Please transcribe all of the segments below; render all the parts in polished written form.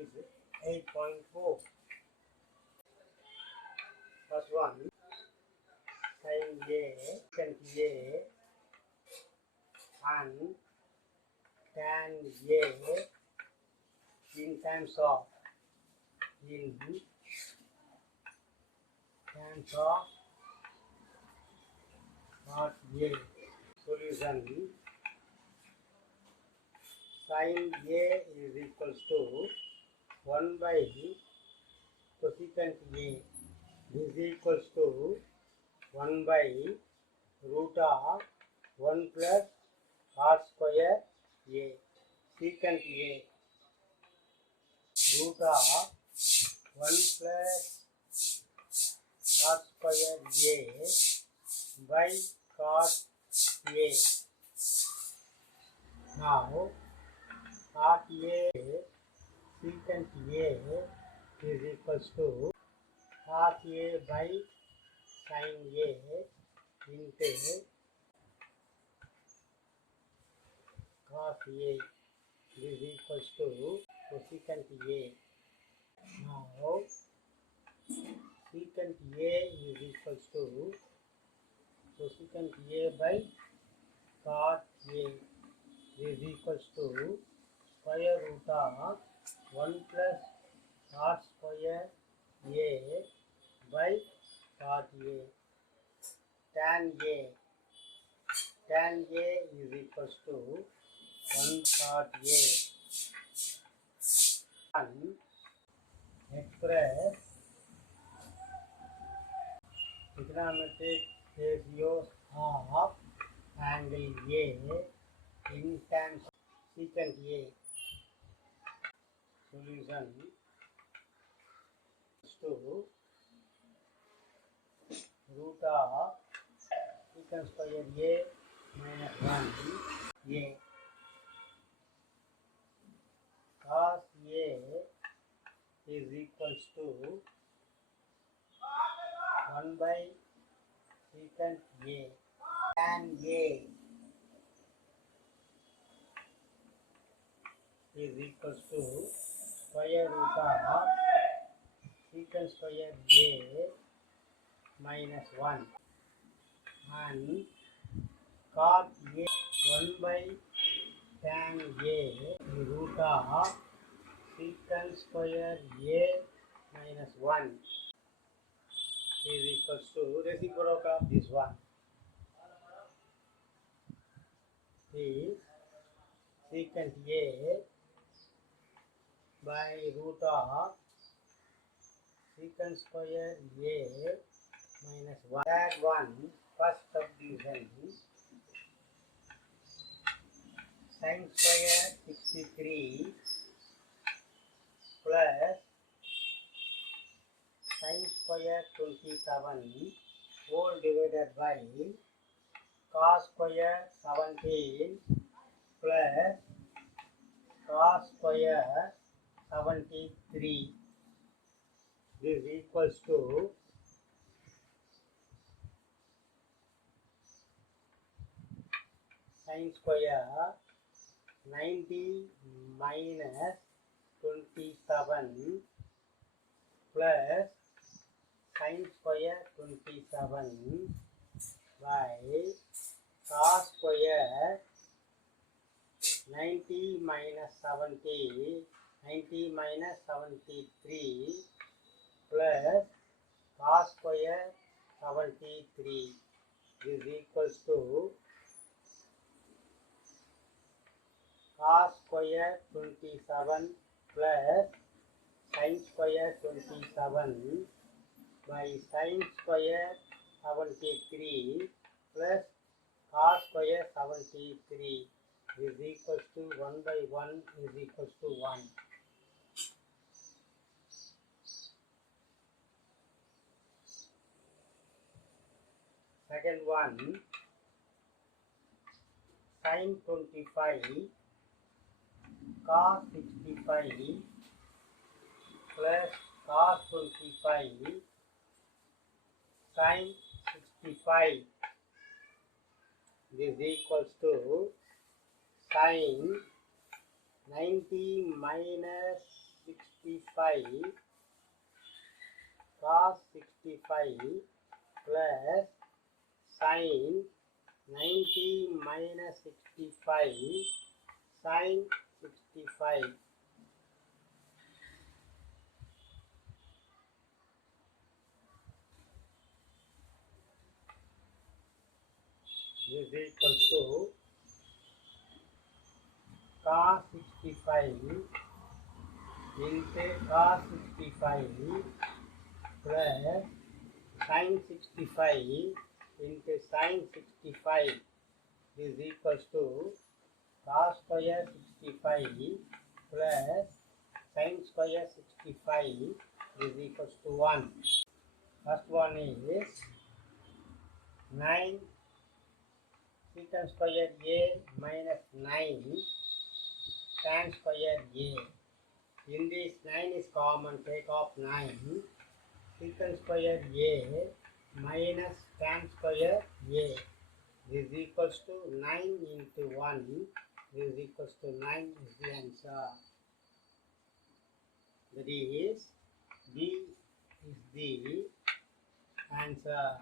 is 8.4. First one, sin A, secant A, and tan A in terms of part A. Solution: sin A is equals to 1 by cosecant A. This is equals to 1 by root of 1 plus r square A. Secant A, root of 1 plus r square A by cos A. Now, cot A, secant A is equals to cos A by sin A into cos A. This is equals to cosecant A. Now, secant A is equals to cosecant A by cot A. This is equals to square root of 1 plus r square A by cot A. Tan A is equals to 1 cot A. And express trigonometric ratios of angle A in terms of secant A. Solution: to root of secant square A minus 1 A. Cos A is equals to 1 by secant A. Tan A is equals to square root of secant square A minus 1 and cot A 1 by tan A root of secant square A minus 1 is equals to reciprocal of this one is secant A by root of secant square A minus 1. That one, first subdivision, sin square 63 plus sin square 27 whole divided by cos square 17 plus cos square 73. This is equals to sin square 90 minus 27 plus sin square 27 by cos square 90 minus 70, 90 minus 73 plus cos square 73 is equals to cos square 27 plus sin square 27 by sin square 73 plus cos square 73 is equals to 1 by 1 is equals to 1. Second one, sin 25 cos 65 plus cos 25 sin 65 is equals to sin 90 minus 65 cos 65 plus sin 90 minus 65 sin 65. This is equal to cos 65 into cos 65 plus sin 65 into sin 65 is equals to cos square 65 plus sin square 65 is equals to 1. First one is 9 secant square a minus 9 tan square a. In this 9 is common, take off 9. Secant square a minus tan square a is equals to 9 into 1 is equals to 9 is the answer. That is B is the answer.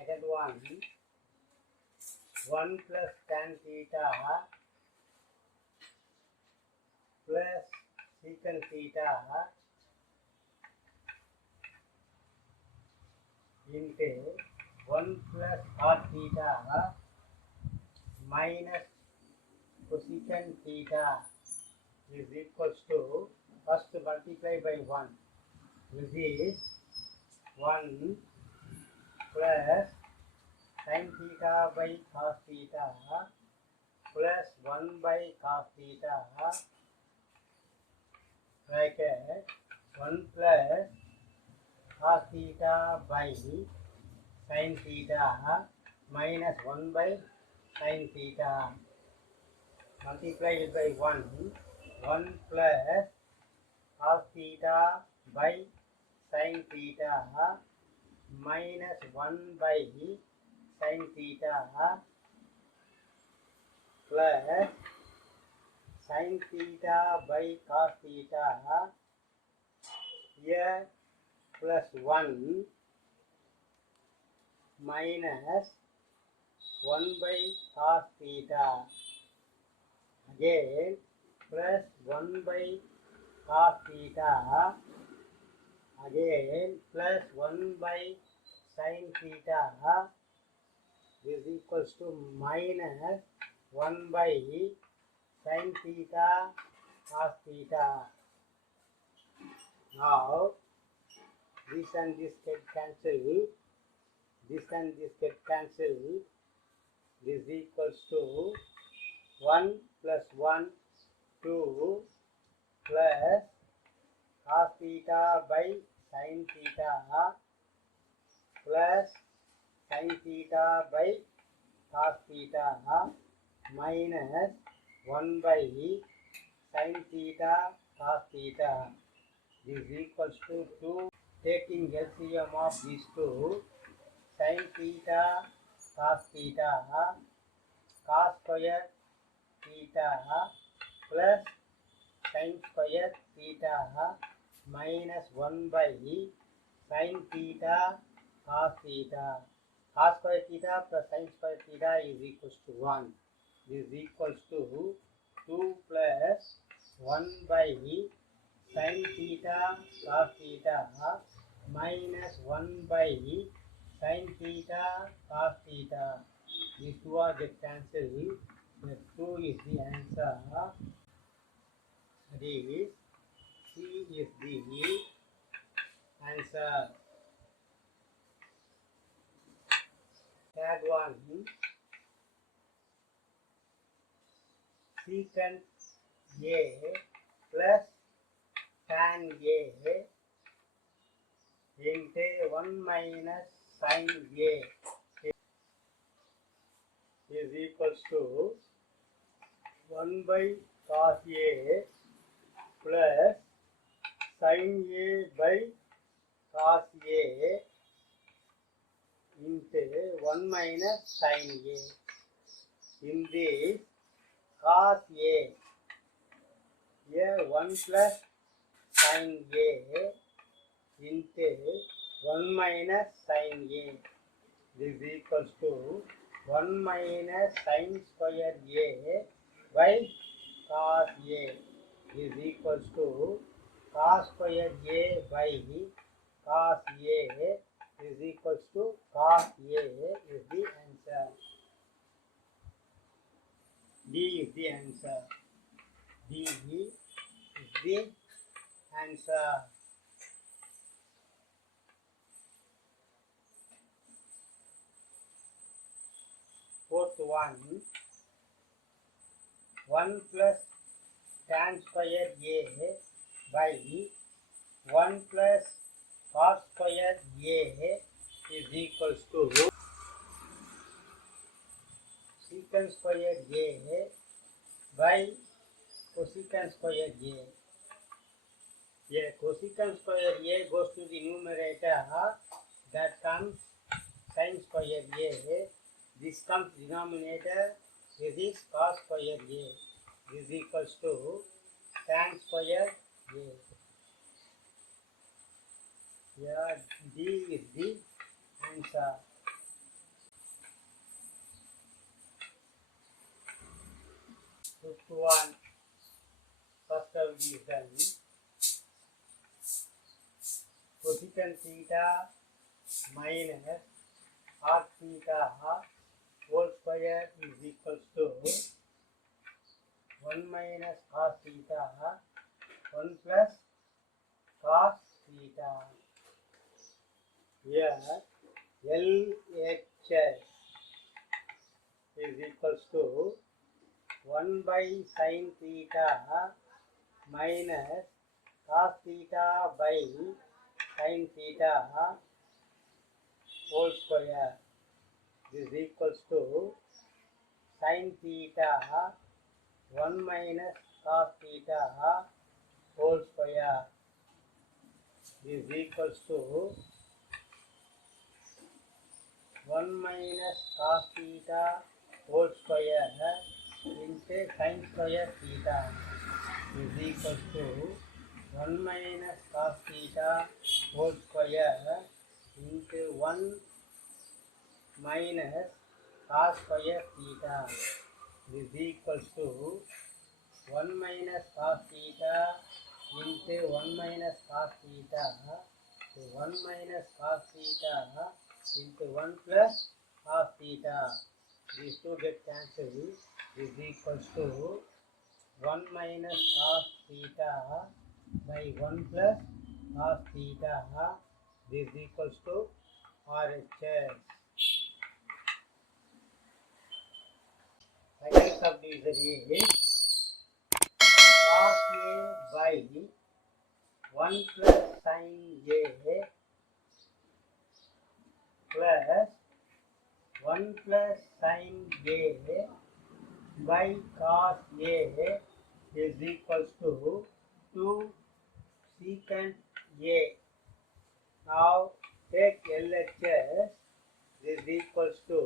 Second one, 1 plus tan theta plus secant theta into 1 plus cot theta minus cosecant theta is equals to, first multiply by 1. This is 1 plus sin theta by cos theta plus 1 by cos theta bracket 1 plus cos theta by sin theta minus 1 by sin theta. Multiply it by 1. 1 plus cos theta by sin theta minus 1 by sin theta plus sin theta by cos theta here plus 1 minus 1 by cos theta again plus 1 by cos theta again plus 1 by sin theta is equals to minus 1 by sin theta cos theta. Now this and this get cancelled, this and this get cancelled. This equals to 1 plus 1 2 plus cos theta by sin theta plus sin theta by cos theta minus 1 by sin theta cos theta is equals to 2. Taking LCM of these two, sin theta cos theta cos square theta plus sin square theta minus 1 by sin theta cos theta. Cos square theta plus sin square theta is equals to 1. This is equals to 2 plus 1 by sin theta cos theta minus 1 by sin theta cos theta. These two are get cancelled. The 2 is the answer. That is C is the answer. Third one, secant A plus tan A into 1 minus sin A is equals to 1 by cos A plus sin A by cos A into 1 minus sin A. In this cos A, here 1 plus sin A into 1 minus sin A. This is equals to 1 minus sin square A by cos A. Is equals to cos square A by cos A is equals to cos A is the answer. D is the answer. D is the answer. Fourth one, 1 plus tan square A by 1 plus cos square A is equals to secant square A by cosecant square A. Here cosecant square A goes to the numerator, that comes sin square A. This comes denominator, this is cos square A. This is equals to tan square A. Here D is the answer. Fifth one, first of division, cosecant theta minus cot theta whole square is equals to 1 minus cos theta 1 plus cos theta. Here LHS is equals to 1 by sin theta minus cos theta by sin theta whole square. This is equals to sin theta 1 minus cos theta whole square. This is equals to 1 minus cos theta whole square into sin square theta. This is equals to 1 minus cos theta whole square into 1 minus cos square theta. This is equals to 1 minus cos theta into 1 minus cos theta, so 1 minus cos theta into 1 plus cos theta. These two get cancelled. This is equals to 1 minus cos theta by 1 plus cos theta. This is equals to RHS. Final subdivision is cos A by 1 plus sin A plus 1 plus sin A by cos A is equals to 2 secant A. Now take LHS. This is equals to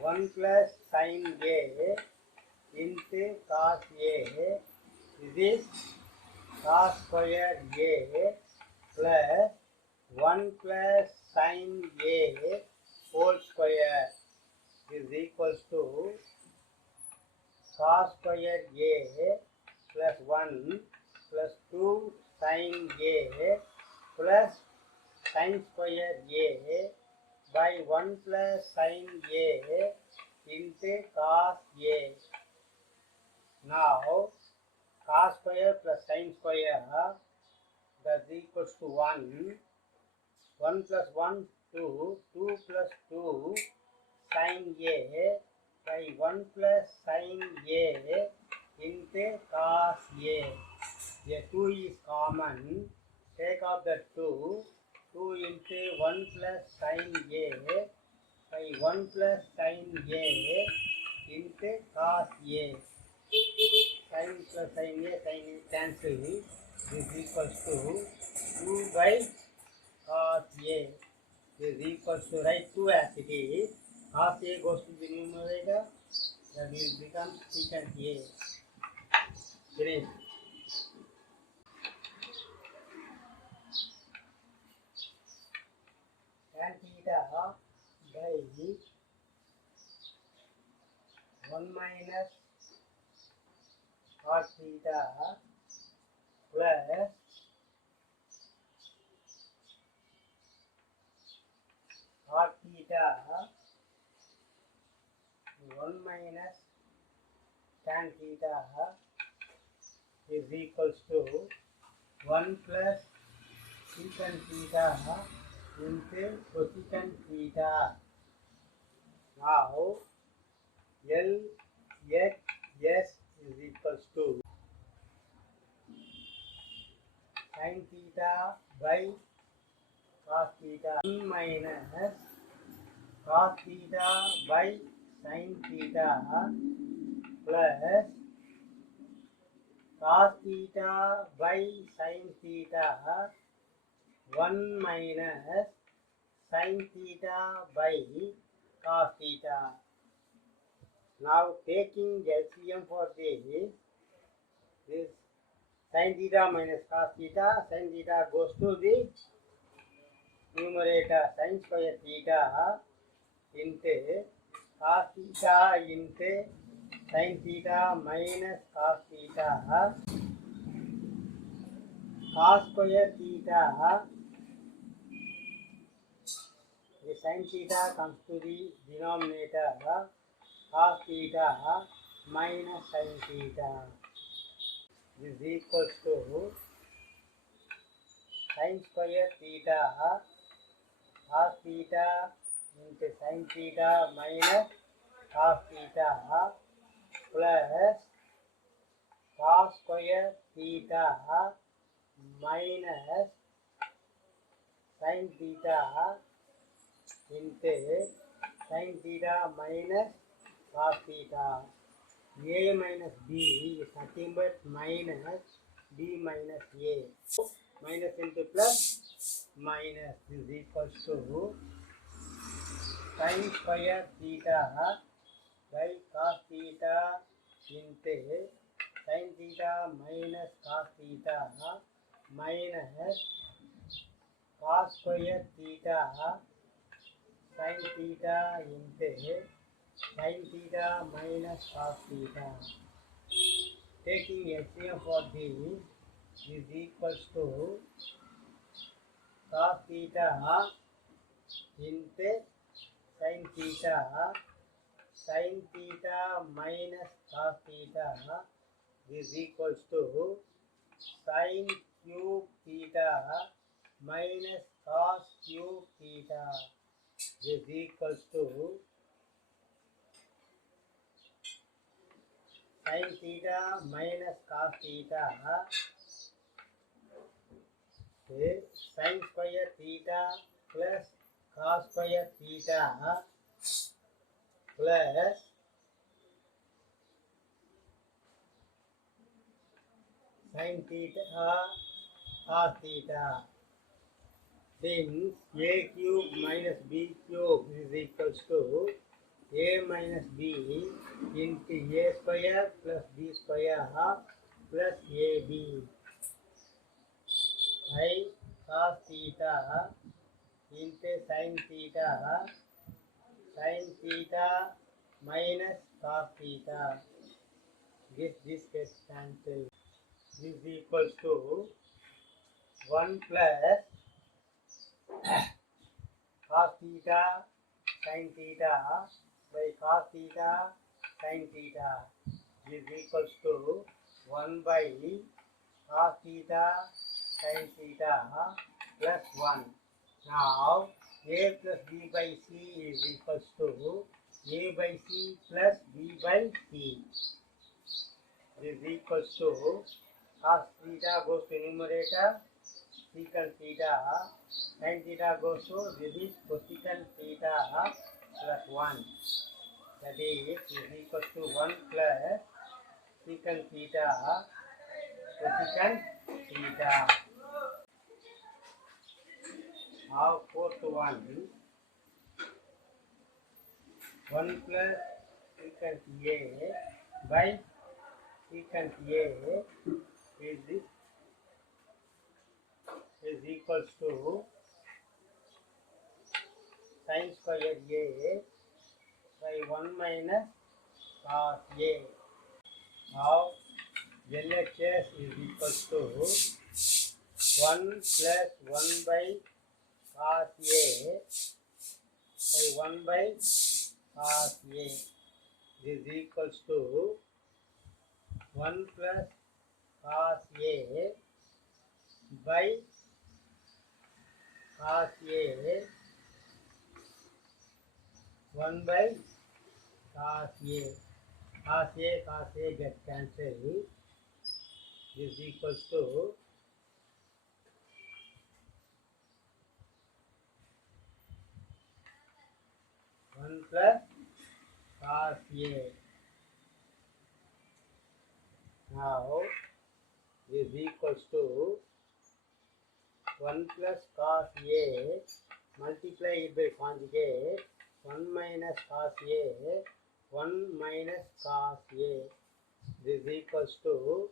1 plus sin A into cos A. This is cos square A plus 1 plus sin A whole square is equals to cos square A plus 1 plus 2 sin A plus sin square A by 1 plus sin A into cos A. Now cos square plus sin square, that is equals to 1. 1 plus 1, 2. 2 plus 2 sin A by 1 plus sin A into cos A. Here 2 is common. Take out the 2. 2 into 1 plus sin A by 1 plus sin A into cos A. Sin plus sin A cancel. This equals to 2 by cos A. is equals to, write 2 as it is. Cos A goes to the numerator, that will become secant A. Finish. Tan theta by 1 minus cos theta plus cot theta 1 minus tan theta is equals to 1 plus secant theta into cosecant theta. Now LHS is equals to sin theta by cos theta 1 minus cos theta by sin theta plus cos theta by sin theta 1 minus sin theta by cos theta. Now taking LCM for this sin theta minus cos theta, sin theta goes to the numerator, sin square theta into cos theta into sin theta minus cos theta, cos square theta, the sin theta comes to the denominator, cos theta minus sin theta is equals to sin square theta cos theta into sin theta minus cos theta plus cos square theta minus sin theta into sin theta minus cos theta. A minus B is nothing but minus B minus A. Minus into plus minus is equals to sin square theta by cos theta into sin theta minus cos theta minus cos square theta sin theta into sin theta minus cos theta. Taking LCM for this is equals to cos theta into sin theta minus cos theta is equals to sin cube theta minus cos cube theta is equals to sin theta minus cos theta sin square theta plus cos square theta plus sin theta cos theta. Since a cube minus b cube is equals to a minus b into a square plus b square plus ab by cos theta into sin theta minus cos theta. This gets cancelled. This is equals to 1 plus cos theta sin theta by cos theta sin theta is equals to 1 by cos theta sin theta plus 1. Now a plus b by c is equals to a by c plus b by c is equals to cos theta goes to numerator, secant theta, sin theta goes to this is cosecant theta plus 1. That is equals to 1 plus secant theta cosecant theta. of fourth one 1 plus secant A by secant A is equals to sin square A by 1 minus cos A of LHS is equals to 1 plus 1 by cos A by 1 by cos A is equals to 1 plus cos A by cos A 1 by cos A. Cos A get cancelled. Is equals to 1 plus cos A. Now is equals to 1 plus cos A multiply it by conjugate 1 minus cos A 1 minus cos A. This is equals to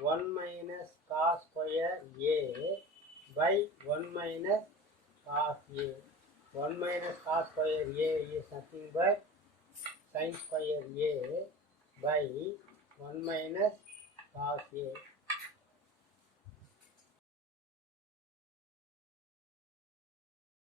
1 minus cos square A by 1 minus cos A. 1 minus cos square A is nothing but sin square A by 1 minus cos A.